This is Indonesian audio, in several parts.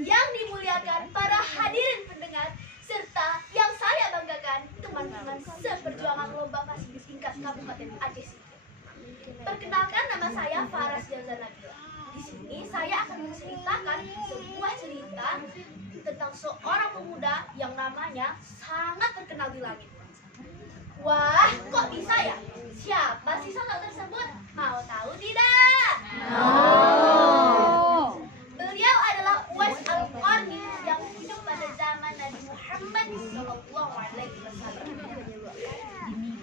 yang dimuliakan para hadirin pendengar, serta yang saya banggakan teman-teman seperjuangan lomba kasih singkat Kabupaten Aceh Singkil. Perkenalkan, nama saya Faras Jalza Nabila. Di sini saya akan menceritakan sebuah cerita tentang seorang pemuda yang namanya sangat terkenal di langit. Wah, kok bisa ya? Siapa sih sosok tersebut? Mau tahu tidak? Beliau adalah Uwais Al-Qarni yang hidup pada zaman Nabi Muhammad SAW.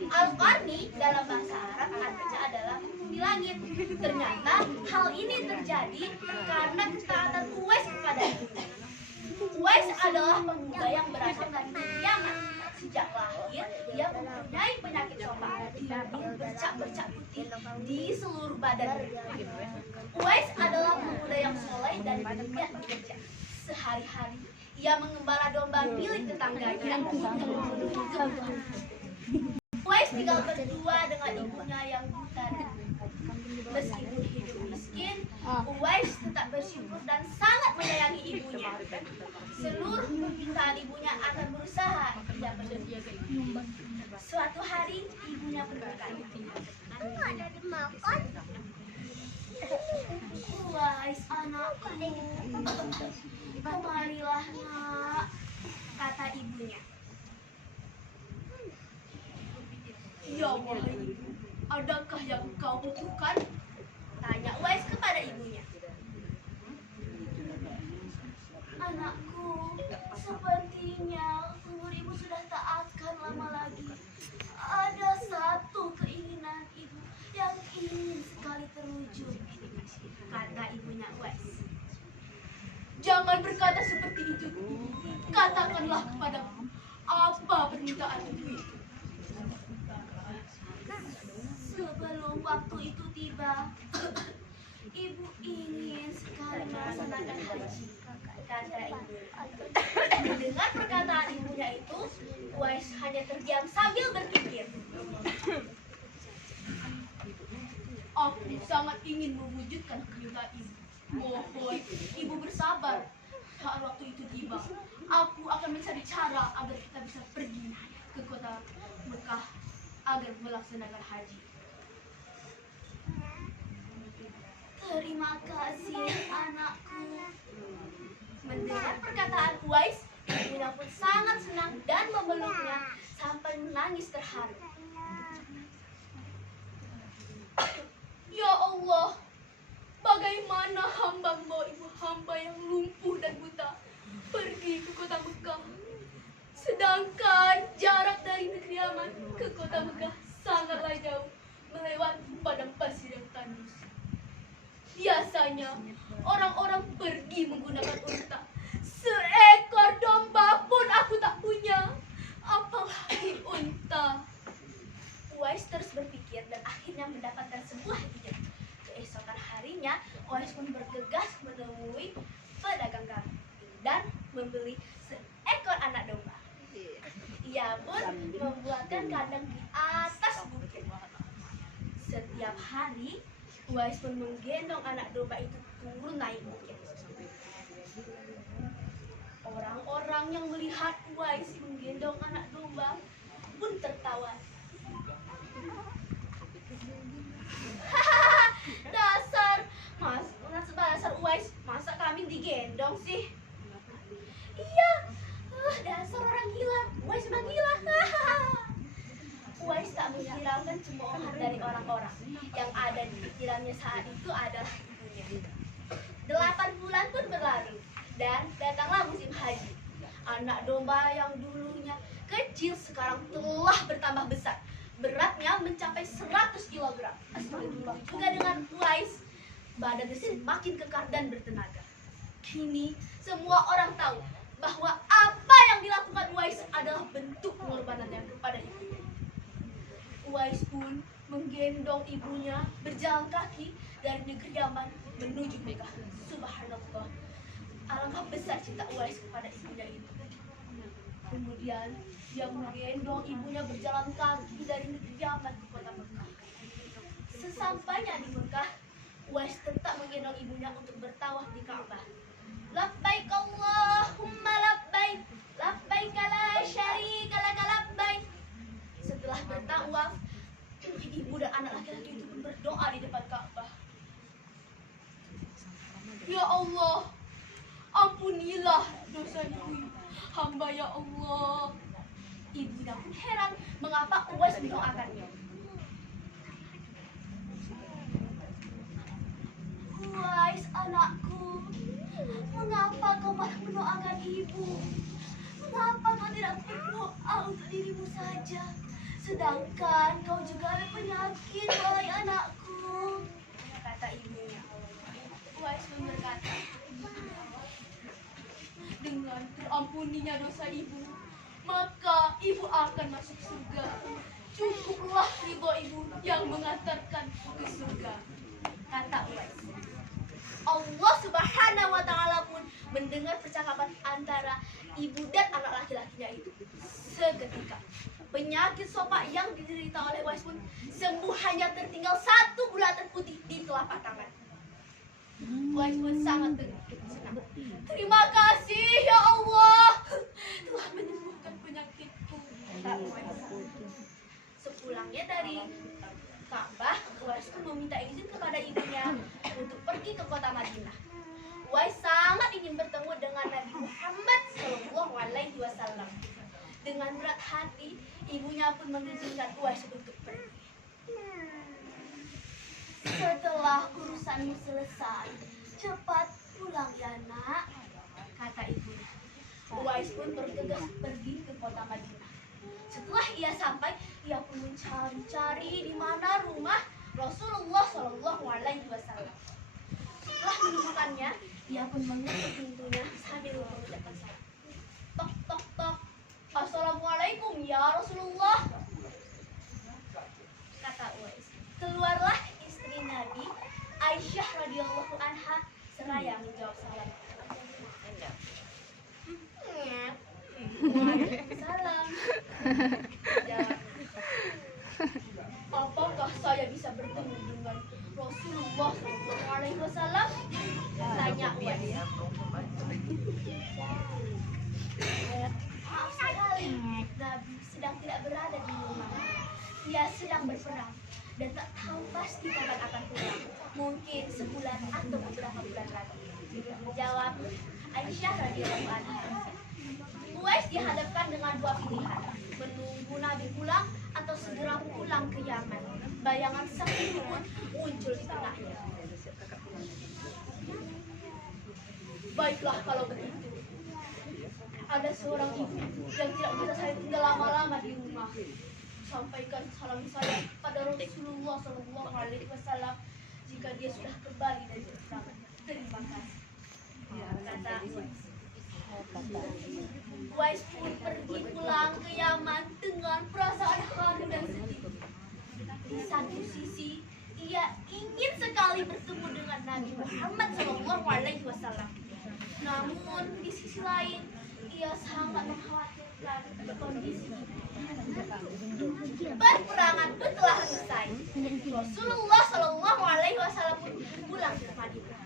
Al-Qarni dalam bahasa Arab artinya adalah penghuni langit. Ternyata hal ini terjadi karena ketaatan Uwais kepada ibunya. Uwais adalah pemuda yang berasal dari Yaman. Sejak lahir, dia mempunyai penyakit sopak, bercak-bercak putih di seluruh badan. Uwais adalah pemuda yang soleh dan giat bekerja. Sehari-hari, ia mengembala domba milik tetangganya untuk memenuhi kebutuhan. Uwais tinggal berdua dengan ibunya yang buta. Meskipun hidup miskin, Uwais tetap bersyukur dan sangat menyayangi ibunya. Seluruh permintaan ibunya akan berusaha ia penuhi. Suatu hari ibunya berkata, "Ada dimakan." "Uwais, anakku, kemarilah nak," kata ibunya. "Ya wahai ibu, adakah yang kau butuhkan?" tanya Uwais kepada ibunya. "Anakku, sepertinya umur ibu sudah tak akan lama lagi. Ada satu keinginan ibu yang ingin sekali terwujud," kata ibunya Uwais. "Jangan berkata seperti itu. Katakanlah kepadaku, apa permintaan ibu itu?" "Sebelum waktu itu tiba, ibu ingin sekali melaksanakan haji," kata ibu. Mendengar perkataan ibunya itu, Uwais hanya terdiam sambil berpikir. "Aku sangat ingin mewujudkan permintaan ibu. Mohon ibu bersabar. Saat waktu itu tiba, aku akan mencari cara agar kita bisa pergi ke kota Mekah agar melaksanakan haji." "Terima kasih, anakku." Mendengar perkataan Uwais, ibunya pun sangat senang dan memeluknya sampai menangis terharu. "Ya Allah, bagaimana hamba membawa ibu hamba yang lumpuh dan buta pergi ke kota Mekah? Sedangkan jarak dari negeri Yaman ke kota Mekah sangatlah jauh, melewati padang pasir yang tandus. Biasanya orang-orang pergi menggunakan unta. Seekor domba pun aku tak punya, apalagi unta." Uwais terus berpikir dan akhirnya mendapatkan sebuah ide. Keesokan harinya, Uwais pun bergegas menemui pedagang kambing dan membeli seekor anak domba. Ia pun membuatkan kandang di atas bukit. Setiap hari, Uwais pun menggendong anak domba itu turun naik bukit. Orang-orang yang melihat Uwais menggendong anak domba pun tertawa. "Hahaha, dasar Uwais, masa kambing digendong sih?" "Iya, dasar orang gila, Uwais memang gila." Uwais tak menghiraukan cemoohan dari orang-orang. Yang ada di pikirannya saat itu adalah ibunya. 8 bulan pun berlalu dan datanglah musim haji. Anak domba yang dulunya kecil sekarang telah bertambah besar. Beratnya mencapai 100 kg. Astagfirullah. Juga dengan Uwais, badannya semakin kekar dan bertenaga. Kini semua orang tahu bahwa apa yang dilakukan Uwais adalah bentuk pengorbanannya kepada ibunya. Uwais pun menggendong ibunya berjalan kaki dari negeri Yaman menuju Mekah. Subhanallah, alangkah besar cinta Uwais kepada ibunya itu. Kemudian dia menggendong ibunya berjalan kaki dari negeri Yaman ke kota Mekah. Sesampainya di Mekah, Uwais tetap menggendong ibunya untuk bertawaf di Ka'bah. Allah, ampunilah dosa ibu hamba ya Allah. Ibunya pun heran mengapa Uwais mendoakannya. Uwais anakku, mengapa kau malah mendoakan ibu? Mengapa kau tidak berdoa untuk dirimu saja? Sedangkan kau juga ada penyakit, wahai anakku, kata ibunya. Uwais pun berkata, dengan terampuninya dosa ibu, maka ibu akan masuk surga. Cukuplah ridho ibu yang mengantarkan ke surga, kata Uwais. Allah Subhanahu wa Ta'ala pun mendengar percakapan antara ibu dan anak laki-lakinya itu. Seketika penyakit sopak yang diderita oleh Uwais pun sembuh, hanya tertinggal satu bulatan putih di telapak tangan. Uwais pun sangat senang. Terima kasih ya Allah, telah menyembuhkan penyakitku, kata Uwais. Sepulangnya dari Ka'bah, Uwais pun meminta izin kepada ibunya untuk pergi ke kota Madinah. Uwais sangat ingin bertemu dengan Nabi Muhammad SAW. Dengan berat hati, ibunya pun mengizinkan Uwais untuk pergi. Setelah urusanmu selesai, cepat pulang ya nak, kata ibunya. Uwais pun bergegas pergi ke kota Madinah. Setelah ia sampai, ia pun mencari-cari di mana rumah Rasulullah SAW. Setelah menemukannya, ia pun mengetuk pintunya sambil mengucapkan salam. Tok tok tok. Assalamualaikum ya Rasulullah, kata Uwais. Keluarlah istri Nabi, Aisyah radhiyallahu anha, seraya menjawab salam. Waalaikumsalam. Jawab. Apakah saya bisa bertemu dengan Rasulullah SAW? Tanya Uwais. Maaf sekali, Nabi sedang tidak berada di rumah. Dia sedang berperang dan tak tahu pasti kapan akan pulang. Mungkin sebulan atau beberapa bulan lagi, jawab Aisyah radhiyallahu anha. Uwais dihadapkan dengan dua pilihan: menunggu Nabi pulang atau segera pulang ke Yaman. Bayangan sang ibu pun muncul di tengahnya. Baiklah kalau begitu. Ada seorang ibu yang tidak bisa saya tinggal lama-lama di rumah. Sampaikan salam saya pada Rasulullah SAW jika dia sudah kembali dari perang. Terima kasih, kata Uwais. Uwais pun pergi pulang ke Yaman dengan perasaan haru dan sedih. Di satu sisi, ia ingin sekali bertemu dengan Nabi Muhammad SAW. Namun di sisi lain, ia sangat mengkhawatirkan kondisi perperangan pun telah selesai. Rasulullah SAW pun pulang ke Madinah.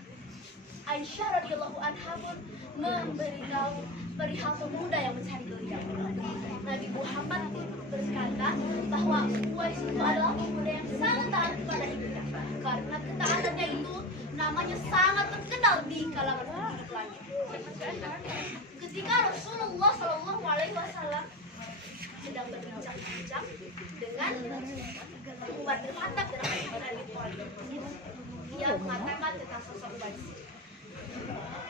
Aisyah radhiyallahu anha pun memberitahu perihal pemuda yang mencari gelendang. Nabi Muhammad pun berkata bahwa Uwais itu adalah pemuda yang sangat taat kepada ibunya, karena ketaatannya itu namanya sangat terkenal di kalangan penduduk langit. Ketika Rasulullah SAW sedang berbincang-bincang dengan Umar bin Khattab dan Ali bin Abi Thalib, ia mengatakan tentang sosok Uwais.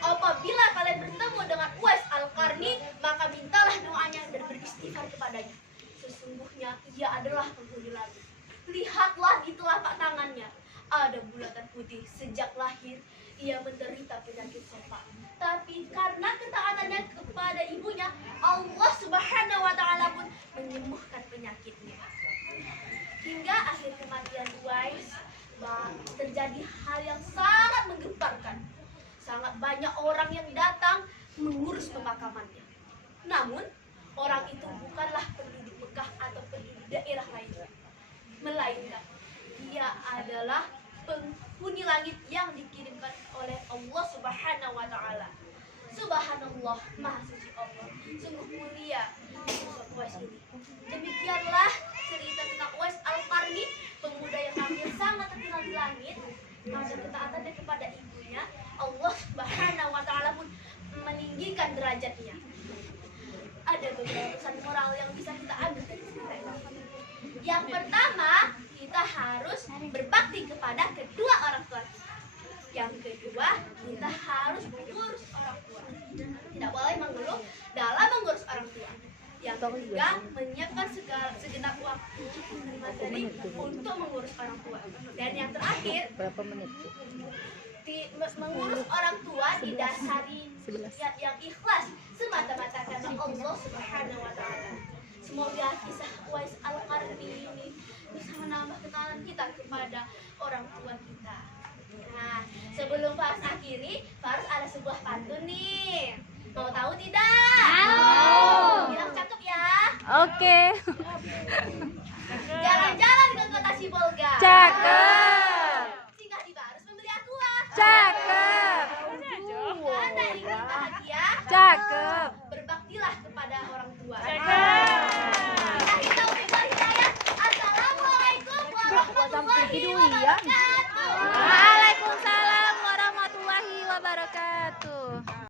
Apabila kalian bertemu dengan Uwais Al-Qarni, maka mintalah doanya dan beristighfar kepadanya. Sesungguhnya ia adalah penghuni langit. Lihatlah di telapak tangannya ada bulatan putih. Sejak lahir ia menderita penyakit sopak. Tapi karena ketaatannya kepada ibunya, Allah Subhanahu wa Ta'ala pun menyembuhkan penyakitnya. Hingga akhir kematian Uwais, terjadi hal yang sangat menggemparkan. Sangat banyak orang yang datang mengurus pemakamannya. Namun, orang itu bukanlah penduduk Mekah atau penduduk daerah lainnya, melainkan dia adalah penghuni langit yang dikirimkan oleh Allah Subhanahu wa Ta'ala. Subhanallah, Maha Suci Allah, sungguh mulia sosok Uwais ini. Demikianlah cerita tentang Uwais Al-Qarni, pemuda yang hampir sangat terkenal di langit. Pada ketaatannya kepada ibunya, Allah Subhanahu meninggikan derajatnya. Ada beberapa pesan moral yang bisa kita ambil dari cerita ini. Yang pertama, kita harus berbakti kepada kedua orang tua kita. Yang kedua, kita harus mengurus orang tua. Tidak boleh mengeluh dalam mengurus orang tua. Yang ketiga, menyiapkan segenap waktu materi untuk mengurus orang tua. Dan yang terakhir, Berapa menit? mengurus orang tua didasari niat yang ikhlas semata-mata karena Allah Subhanahu wa taala. Semoga kisah Uwais Al-Qarni ini bisa menambah kenalan kita kepada orang tua kita. Nah, sebelum Faras akhiri, Faras ada sebuah pantun nih. Mau tahu tidak? Mau. Bilang cakep ya. Oke. Jalan-jalan ke kota Sibolga. Cakep. Singgah di Barus membeli aqua. Cakep. Anda ingin bahagia? Cakep. Berbaktilah kepada orang tua. Cakep. Assalamualaikum warahmatullahi wabarakatuh.